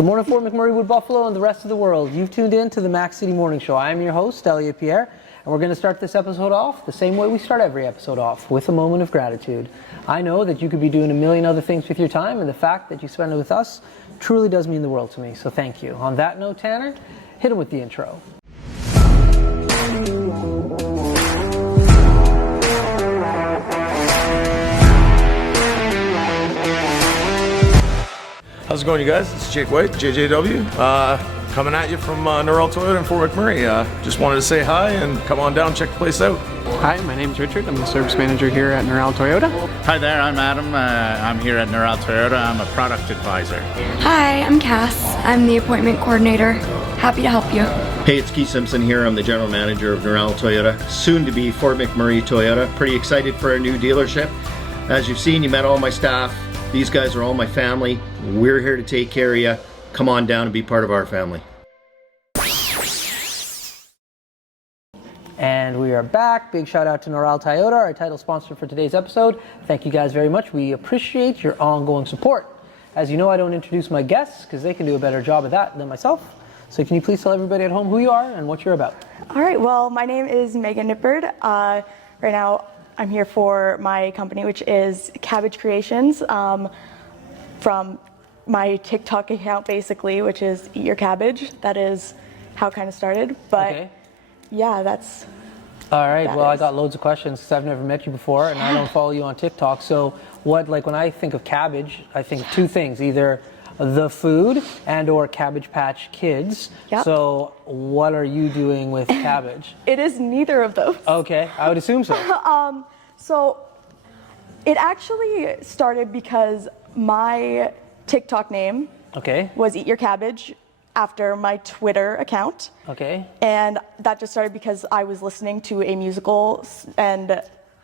Good morning, Fort McMurray, Wood Buffalo, and the rest of the world. You've tuned in to the Mac City Morning Show. I am your host, Elliot Pierre, and we're going to start this episode off the same way we start every episode off, with a moment of gratitude. I know that you could be doing a million other things with your time, and the fact that you spend it with us truly does mean the world to me, so thank you. On that note, Tanner, hit him with the intro. How's it going, you guys? It's Jake White, JJW, coming at you from Nippard Toyota in Fort McMurray. Just wanted to say hi and come on down, check the place out. Hi, my name's Richard. I'm the service manager here at Nippard Toyota. Hi there, I'm Adam. I'm here at Nippard Toyota. I'm a product advisor. Hi, I'm Cass. I'm the appointment coordinator. Happy to help you. Hey, it's Keith Simpson here. I'm the general manager of Nippard Toyota, soon to be Fort McMurray Toyota. Pretty excited for our new dealership. As you've seen, you met all my staff. These guys are all my family. We're here to take care of you. Come on down and be part of our family. And we are back. Big shout out to Nippard Toyota, our title sponsor for today's episode. Thank you guys very much. We appreciate your ongoing support. As you know, I don't introduce my guests because they can do a better job of that than myself. So can you please tell everybody at home who you are and what you're about? All right, well, my name is Megan Nippard. Right now, I'm here for my company, which is Cabbage Creations, from my TikTok account, basically, which is Eat Your Cabbage. That is how it kind of started. But Okay. yeah, that's... All right, That well, I is. got loads of questions because I've never met you before and I don't follow you on TikTok. So when I think of cabbage, I think of two things, either the food and or Cabbage Patch Kids. Yep. So what are you doing with cabbage? It is neither of those. Okay, I would assume so. So it actually started because my TikTok name Okay, was Eat Your Cabbage after my Twitter account. okay. And that just started because I was listening to a musical and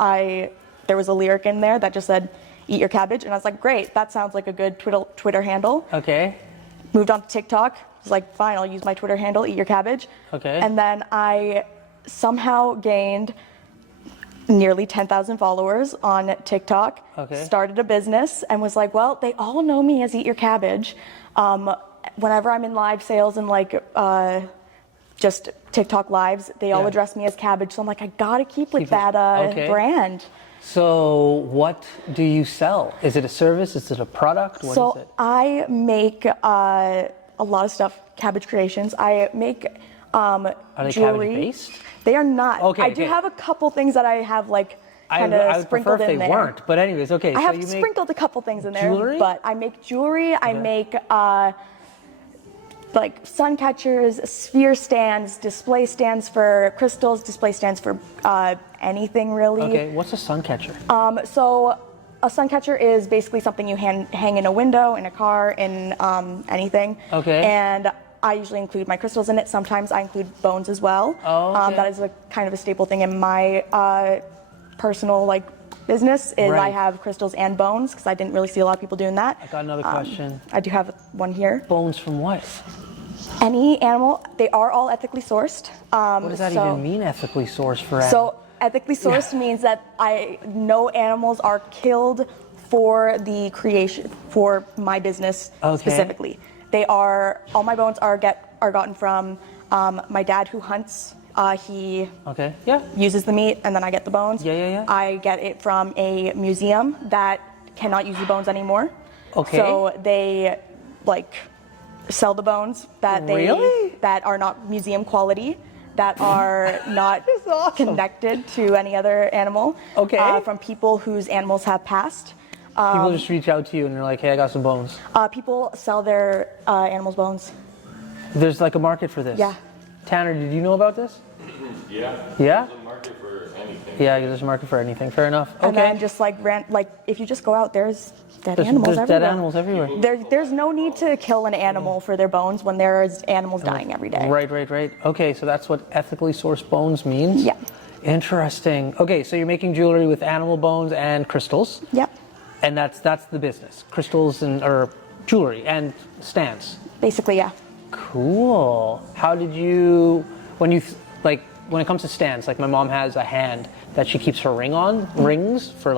there was a lyric in there that just said, Eat Your Cabbage. And I was like, great, that sounds like a good Twitter handle. Okay, Moved on to TikTok. I was like, fine, I'll use my Twitter handle, Eat Your Cabbage. Okay. And then I somehow gained nearly 10,000 followers on TikTok. Okay. Started a business and was like, well, they all know me as Eat Your Cabbage. Whenever I'm in live sales and just TikTok lives, they all Yeah. address me as Cabbage. So I'm like, I gotta keep with Keep it- that okay. brand. So what do you sell? Is it a service? Is it a product? What is it? I make a lot of stuff, Cabbage Creations. I make Are they jewelry. cabbage based? They are not. Okay, I do okay. have a couple things that I have kind I of would prefer sprinkled if in they there. weren't, but anyways, okay. I so have you make sprinkled a couple things in there, jewelry? but I make jewelry. I make sun catchers, sphere stands, display stands for crystals, display stands for anything really. Okay, what's a sun catcher? So a sun catcher is basically something you hang in a window, in a car, in anything. Okay. And I usually include my crystals in it. Sometimes I include bones as well. Oh, okay. That is a kind of a staple thing in my personal business is I Right. have crystals and bones because I didn't really see a lot of people doing that. I got another question. I do have one here. Bones from what? Any animal, they are all ethically sourced. What does that even mean, ethically sourced for animals? So ethically sourced means that no animals are killed for the creation, for my business Okay. specifically. All my bones are gotten from my dad who hunts. He Okay, yeah. uses the meat and then I get the bones. Yeah. I get it from a museum that cannot use the bones anymore. Okay. So they sell the bones Really? that are not museum quality, that are not is awesome. connected to any other animal. Okay. From people whose animals have passed. People just reach out to you and they're like, hey, I got some bones. People sell their animals' bones. There's a market for this. Yeah. Tanner, did you know about this? Yeah. Yeah? There's a market for anything. Yeah, there's a market for anything. Fair enough. And Okay. then just if you just go out, there's dead There's animals everywhere. dead animals everywhere. There's no need to kill an animal for their bones when there's animals dying every day. Right. Okay, so that's what ethically sourced bones means? Yeah. Interesting. Okay, so you're making jewelry with animal bones and crystals. Yep. And that's the business. Crystals or jewelry and stands. Basically, yeah. Cool. How did you when it comes to stands, my mom has a hand that she keeps her rings for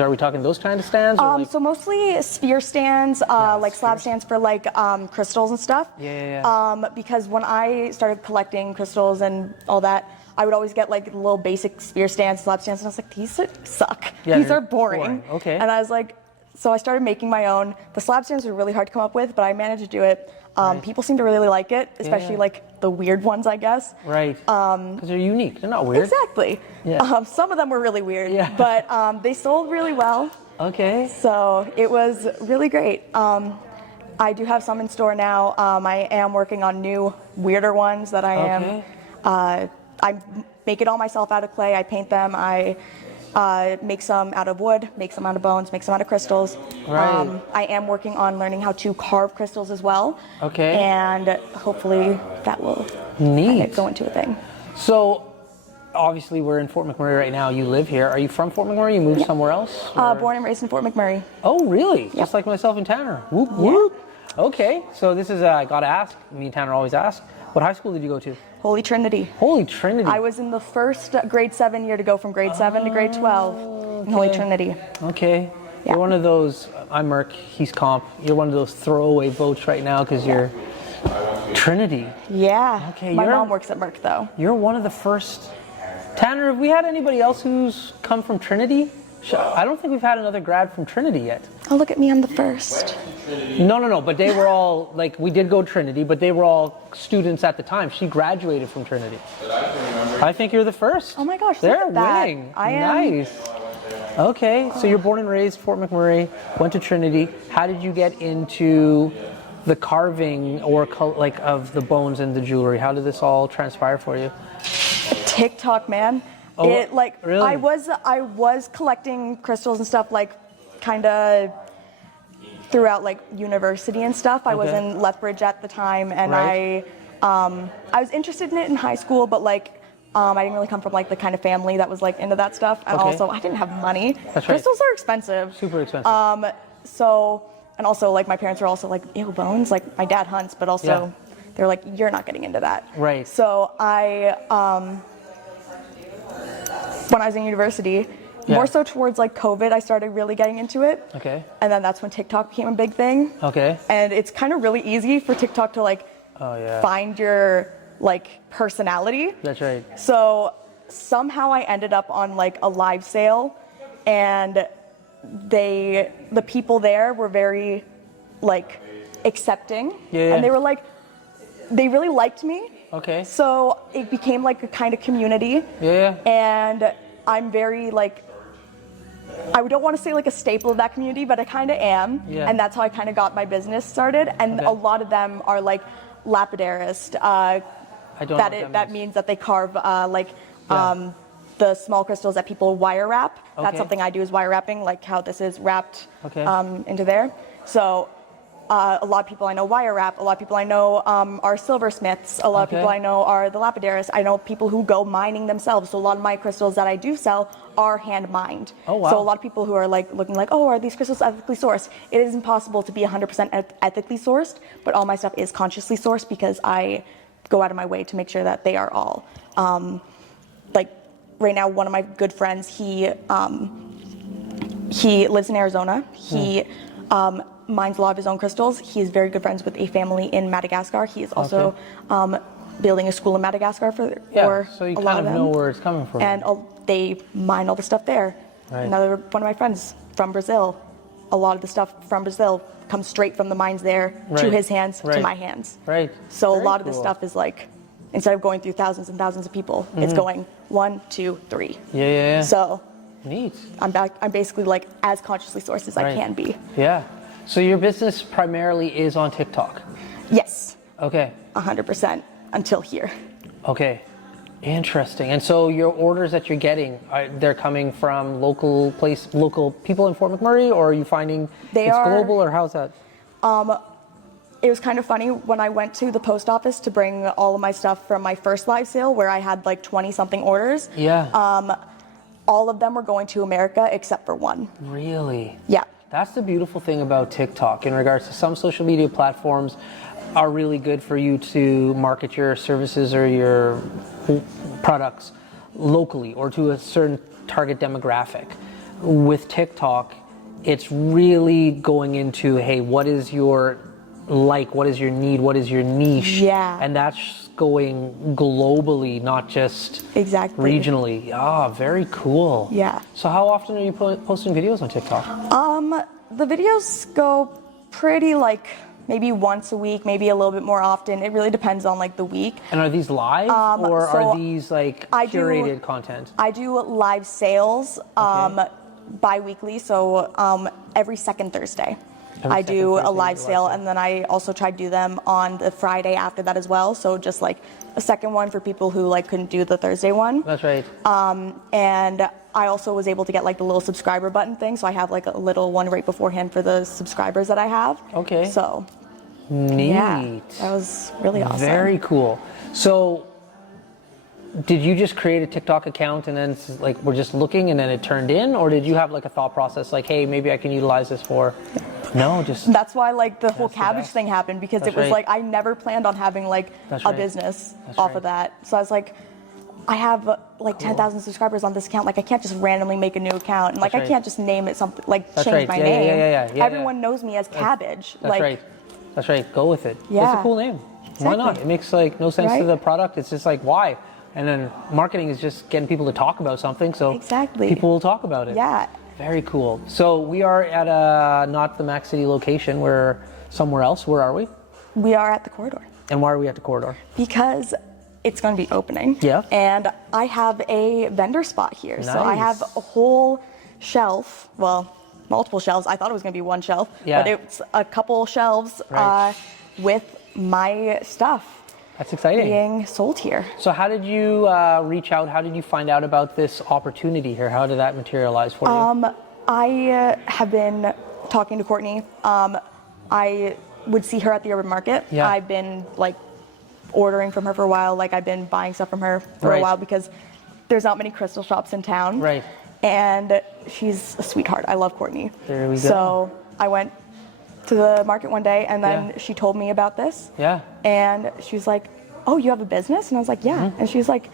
Are we talking those kind of stands? Or like... So mostly sphere stands, like slab stands for like crystals and stuff. Yeah. Because when I started collecting crystals and all that, I would always get like little basic sphere stands, slab stands, and I was like, these suck. Yeah, These are boring. Okay. And I was like, so I started making my own. The slab stands were really hard to come up with, but I managed to do it. People seem to really like it, especially like the weird ones, I guess. Right. Because they're unique. They're not weird. Exactly. Yeah. Some of them were really weird, Yeah. but they sold really well. Okay. So it was really great. I do have some in store now. I am working on new, weirder ones that I am. I make it all myself out of clay. I paint them. I make some out of wood, make some out of bones, make some out of crystals. Right. I am working on learning how to carve crystals as well. Okay. And hopefully that will go into a thing. So, obviously we're in Fort McMurray right now. You live here. Are you from Fort McMurray? You moved somewhere else? Born and raised in Fort McMurray. Oh, really? Yep. Just like myself and Tanner. Whoop, whoop. Okay. So this is, I got to ask, me and Tanner always ask, what high school did you go to? Holy Trinity. Holy Trinity. I was in the first grade 7 year to go from grade 7 to grade 12 in Holy Trinity. Okay. Yeah. You're one of those, I'm Merck, he's Comp. You're one of those throwaway votes right now because you're Trinity. Yeah. Okay. My mom works at Merck though. You're one of the first. Tanner, have we had anybody else who's come from Trinity? I don't think we've had another grad from Trinity yet. Oh, look at me, I'm the first. No. But they were all, like, we did go Trinity, but they were all students at the time. She graduated from Trinity. I think you're the first. Oh my gosh, they're look at that. winning. I am. Nice. Okay, so you're born and raised Fort McMurray, went to Trinity. How did you get into the carving or like of the bones and the jewelry? How did this all transpire for you? TikTok, man. Oh, it like really? I was collecting crystals and stuff like kind of throughout like university and stuff. I was in Lethbridge at the time, and Right. I was interested in it in high school, but like I didn't really come from like the kind of family that was like into that stuff, and also I didn't have money. That's right. Crystals are expensive. Super expensive. And also like my parents were also like, ew, bones. Like my dad hunts, but also they're like, you're not getting into that. Right. So I when I was in university, more so towards like COVID, I started really getting into it. Okay. And then that's when TikTok became a big thing. Okay. And it's kind of really easy for TikTok to like find your like personality. That's right. So somehow I ended up on like a live sale, and the people there were very like accepting. Yeah. And they were like, they really liked me. Okay. So it became like a kind of community. Yeah. And I'm very like, I don't want to say like a staple of that community, but I kind of am. Yeah. And that's how I kind of got my business started. And a lot of them are like lapidarist. I don't know what That means that they carve the small crystals that people wire wrap. That's Okay. something I do, is wire wrapping, like how this is wrapped Okay. into there. So a lot of people I know wire wrap. A lot of people I know are silversmiths. A lot of people I know are the lapidarists. I know people who go mining themselves. So a lot of my crystals that I do sell are hand mined. Oh, wow. So a lot of people who are like looking like, oh, are these crystals ethically sourced? It is impossible to be 100% ethically sourced, but all my stuff is consciously sourced because I go out of my way to make sure that they are all. Like right now, one of my good friends, he lives in Arizona. He mines a lot of his own crystals. He is very good friends with a family in Madagascar. He is also building a school in Madagascar for so you a lot kind of them. know where it's coming from. And they mine all the stuff there. Right. Another one of my friends from Brazil, a lot of the stuff from Brazil comes straight from the mines there to his hands to my hands. Right. So Very a lot of this cool. stuff is like, instead of going through thousands and thousands of people, it's going 1, 2, 3. Yeah. So Neat. I'm basically like as consciously sourced as I can be. Yeah. So your business primarily is on TikTok. Yes, Okay. 100% until here. Interesting. And so your orders that you're getting, they're coming from local people in Fort McMurray, or are you finding it's global, or how's that? It was kind of funny when I went to the post office to bring all of my stuff from my first live sale, where I had like 20 something orders. Yeah. All of them were going to America except for one. Really? Yeah. That's the beautiful thing about TikTok in regards to some social media platforms are really good for you to market your services or your products locally or to a certain target demographic. with TikTok, it's really going into, hey, what is your what is your need, what is your niche? Yeah. And that's going globally, not just Exactly. regionally. Ah, very cool. Yeah. So how often are you posting videos on TikTok? The videos go pretty like maybe once a week, maybe a little bit more often. It really depends on like the week. And are these live or so are these like I curated content? I do live sales bi-weekly, so every second Thursday. I do a live sale, and then I also try to do them on the Friday after that as well. So just like a second one for people who like couldn't do the Thursday one. That's right. And I also was able to get like the little subscriber button thing, so I have like a little one right beforehand for the subscribers that I have. Okay. So neat. yeah, that was really awesome. Very cool. So did you just create a TikTok account and then like we're just looking and then it turned in, or did you have like a thought process like, hey, maybe I can utilize this for? No, just. That's why like the whole That's the Cabbage best. thing happened, because That's it was right. like I never planned on having like That's a right. business That's off right. of that. So I was like, I have like 10,000 subscribers on this account. Like I can't just randomly make a new account, and like That's I right. can't just name it something like That's change right. my Yeah, name. yeah. Everyone knows me as Cabbage. That's like, right. That's right. Go with it. It's a Yeah. cool name. Why not? Exactly. It makes like no sense to Right? the product. It's just like why? And then marketing is just getting people to talk about something, so Exactly. people will talk about it. Yeah. Very cool. So we are at not the Mac City location. We're somewhere else. Where are we? We are at the corridor And why are we at the corridor? because it's going to be opening. Yeah. And I have a vendor spot here. So I have Nice. a whole shelf, well, multiple shelves. I thought it was going to be one shelf, Yeah. but it's a couple shelves Right. with my stuff That's exciting. being sold here. So how did you reach out? How did you find out about this opportunity here? How did that materialize for you? I have been talking to Courtney. I would see her at the urban market. Yeah. I've been like ordering from her for a while. Like I've been buying stuff from her for Right. a while because there's not many crystal shops in town. Right. And she's a sweetheart. I love Courtney. There we go. So I went to the market one day, and then Yeah. she told me about this. Yeah. And she was like, "Oh, you have a business?" And I was like, "Yeah." And she was like,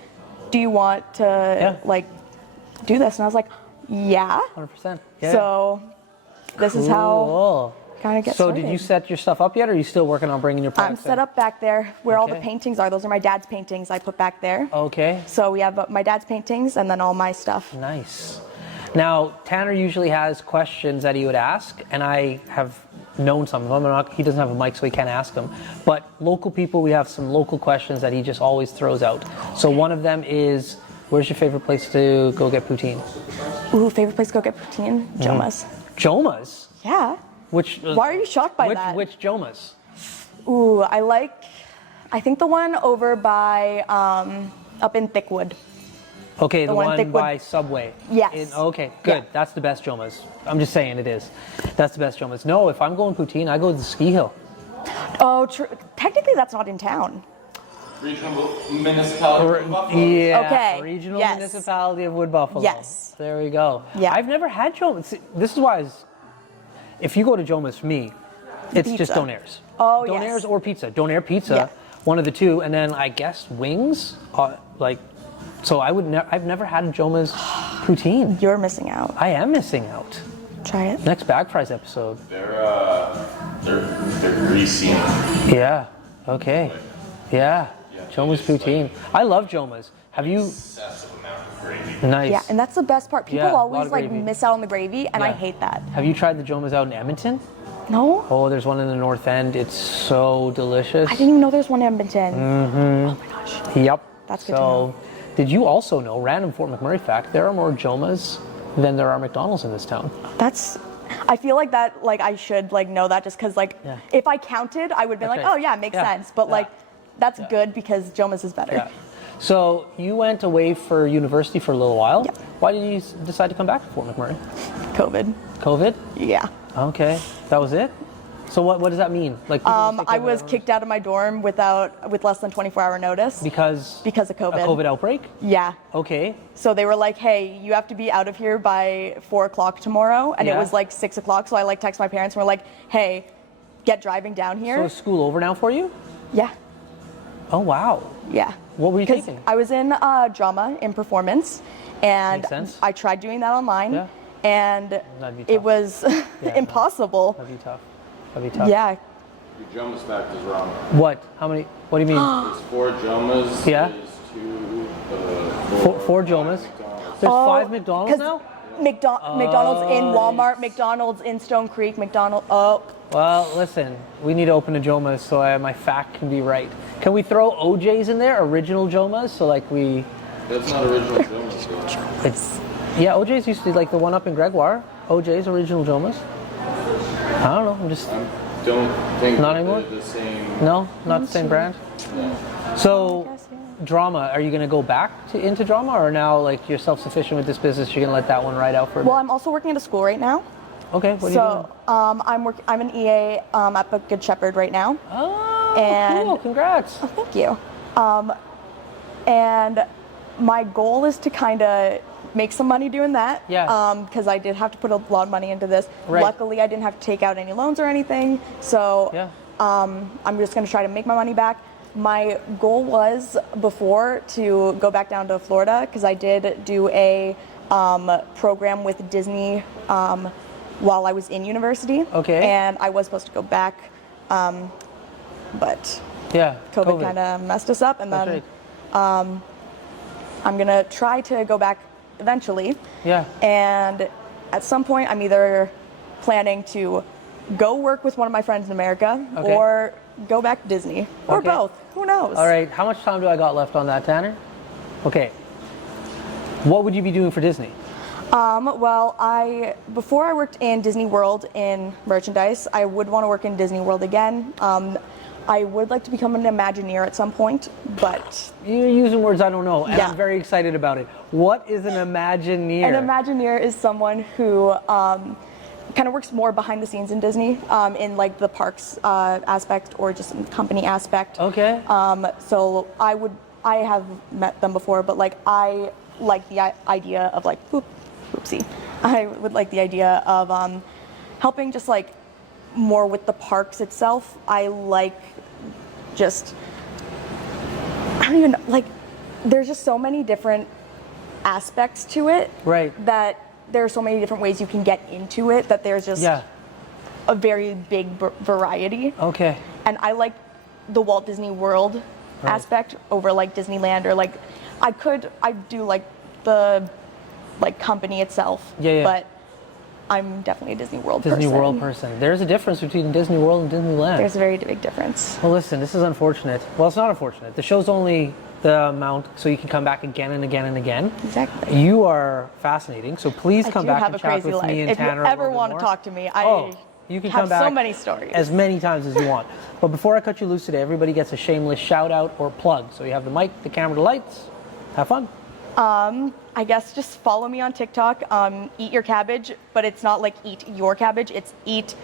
"Do you want to Yeah. like do this?" And I was like, "Yeah." 100%. Yeah. So this is how Cool. kind of get So started. did you set your stuff up yet, or are you still working on bringing your I'm products set in? up back there where all the Okay. paintings are. Those are my dad's paintings I put back there. Okay. So we have my dad's paintings and then all my stuff. Nice. Now, Tanner usually has questions that he would ask, and I have known some of them. He doesn't have a mic, so he can't ask them. But local people, we have some local questions that he just always throws out. So one of them is, where's your favorite place to go get poutine? Ooh, favorite place to go get poutine? Joma's. Joma's? Yeah. Which? Why are you shocked by that? Which Joma's? Ooh, I think the one over by, up in Thickwood. Okay, the one one Thickwood- by Subway. Yes. Okay, good. Yeah. That's the best Joma's. I'm just saying it is. That's the best Joma's. No, if I'm going poutine, I go to the Ski Hill. Oh, technically that's not in town. Regional municipality of Buffalo. Yeah. Okay, Regional yes. Municipality of Wood Buffalo. Yes. There we go. Yeah. I've never had Joma's. See, this is why if you go to Joma's for me, it's just Pizza. Donairs. Oh, Donairs yes. or pizza. Donair pizza, Yeah. one of the two, and then I guess wings. So I've never had a Joma's poutine. You're missing out. I am missing out. Try it. Next Bag Fries episode. They're greasy. Yeah. Okay. Yeah. Joma's poutine. I love Joma's. Have you? Excessive amount of gravy. Nice. Yeah, and that's the best part. People Yeah, a lot always of like gravy. miss out on the gravy, and I Yeah. hate that. Have you tried the Joma's out in Edmonton? No? Oh, there's one in the North End. It's so delicious. I didn't even know there's one in Edmonton. Mm. Oh my gosh. Yep. That's good to So, know. did you also know, random Fort McMurray fact, there are more Jomas than there are McDonald's in this town? I feel like that, like I should like know that just because like Yeah. if I counted, I would have been That's like, right. oh yeah, it makes Yeah. sense. But Yeah. like that's Yeah. good because Joma's is better. Yeah. So, you went away for university for a little while. Yep. Why did you decide to come back to Fort McMurray? COVID. COVID? Yeah. Okay. That was it? So, what does that mean? Like, people just say I COVID was out- kicked out of my dorm with less than 24-hour notice Because of a COVID. COVID outbreak? Yeah. Okay. So they were like, hey, you have to be out of here by 4 o'clock tomorrow. And Yeah. it was like 6 o'clock. So I like text my parents and we're like, hey, get driving down So, here. is school over now for you? Yeah. Oh, wow. Yeah. What were you 'Cause taking? I was in drama in performance, and Makes sense. I tried doing that online. Yeah. and That'd be it tough. was Yeah, impossible. That'd be tough. That'd be tough. Yeah. Your Jomas fact is wrong. What? How many? What do you mean? It's 4 Jomas. Yeah. Is 2, Four Jomas. McDonald's. There's Oh, 5 McDonald's 'cause now? McDonald's in Walmart, McDonald's in Stone Creek, Oh, Well, listen, we need to open a Jomas so my fact can be right. Can we throw OJ's in there? Original Jomas? So like we... That's not original Jomas, though. It's... Yeah, OJ's used to be like the one up in Gregoire. OJ's Original Jomas. I don't know, I'm just... Don't think Not that anymore? they're the same. No? Not the same brand? No. So, guess, yeah. drama, are you going to go back into drama, or now like you're self-sufficient with this business, you're going to let that one ride out for a well, bit? I'm also working at a school right now. Okay, what are you doing? So I'm an EA at Good Shepherd right now. Oh, and- cool, congrats. Thank you. And my goal is to kind of make some money doing that. Yeah. Because I did have to put a lot of money into this. Right. Luckily, I didn't have to take out any loans or anything. So Yeah. I'm just going to try to make my money back. My goal was before to go back down to Florida because I did do a program with Disney while I was in university. Okay. And I was supposed to go back, but Yeah, COVID kind of messed us up, and That's then right. I'm gonna try to go back eventually. Yeah. And at some point, I'm either planning to go work with one of my friends in America Okay. or go back to Disney, or Okay. both. Who knows? All right, how much time do I got left on that, Tanner? Okay. What would you be doing for Disney? Well, before I worked in Disney World in merchandise, I would want to work in Disney World again. I would like to become an Imagineer at some point, but You're using words I don't know, and Yeah. I'm very excited about it. What is an Imagineer? an Imagineer is someone who kind of works more behind the scenes in Disney, in like the parks aspect or just in the company aspect. Okay. So I have met them before, but like I like the idea of like, oopsie. I would like the idea of helping just like more with the parks itself. I like just, I don't even, like, there's just so many different aspects to it. Right. That there are so many different ways you can get into it that there's just Yeah. a very big variety. Okay. And I like the Walt Disney World Right. aspect over like Disneyland, or like I do like the like company itself. Yeah. But I'm definitely a Disney World Disney person. World person. There's a difference between Disney World and Disneyland. There's a very big difference. Well, listen, this is unfortunate. Well, it's not unfortunate. The show's only the amount so you can come back again and again and again. Exactly. You are fascinating, so please I come do back have and a chat crazy with life. me and If Tanner you a ever little bit want more. to talk to me, I you can have come back so many stories. as many times as you want. But before I cut you loose today, everybody gets a shameless shout out or plug. So you have the mic, the camera, the lights. Have fun. I guess just follow me on TikTok. Eat your cabbage, but it's not like eat your cabbage. It's eat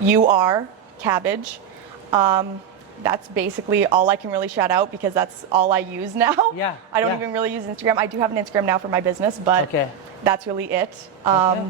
your cabbage. That's basically all I can really shout out because that's all I use now. Yeah, I don't yeah. even really use Instagram. I do have an Instagram now for my business, but Okay. that's really it. Okay.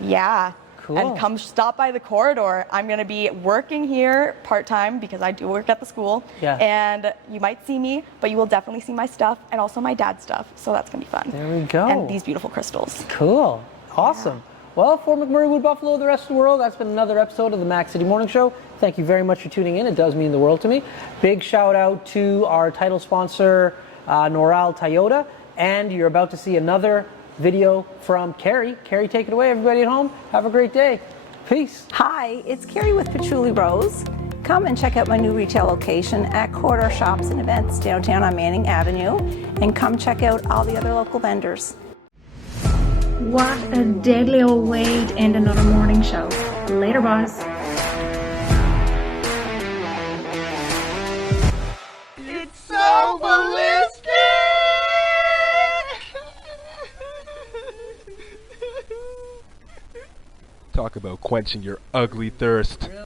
Yeah. Cool. And come stop by the corridor. I'm going to be working here part-time because I do work at the school. Yeah. And you might see me, but you will definitely see my stuff and also my dad's stuff. So that's going to be fun. There we go. And these beautiful crystals. Cool. Awesome. Well, for McMurray Wood Buffalo, the rest of the world, that's been another episode of the Mac City Morning Show. Thank you very much for tuning in. It does mean the world to me. Big shout out to our title sponsor, Noral Toyota. And you're about to see another video from Carrie. Carrie, take it away. Everybody at home, have a great day. Peace. Hi, it's Carrie with Patchouli Rose. Come and check out my new retail location at Corridor Shops and Events downtown on Manning Avenue. And come check out all the other local vendors. What a deadly old way to end another morning show. Later, boss. It's so ballistic! Talk about quenching your ugly thirst.